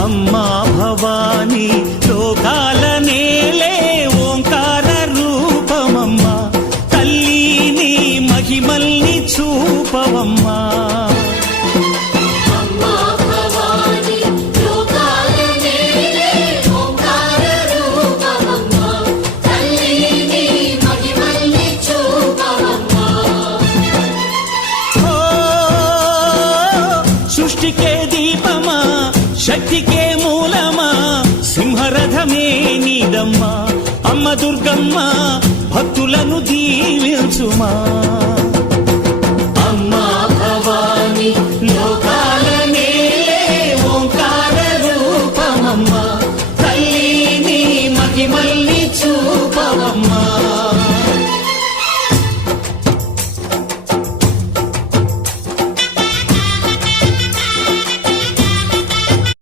అమ్మా భవానీ లోకాల నేలే ఓంకార రూపమమ్మా తల్లి నీ మహిమల్ని చూపవమ్మా సృష్టికే దీపమా శక్తికే మూలమా సింహరథమే నీదమ్మా అమ్మ దుర్గమ్మ భక్తులను దీవించుమా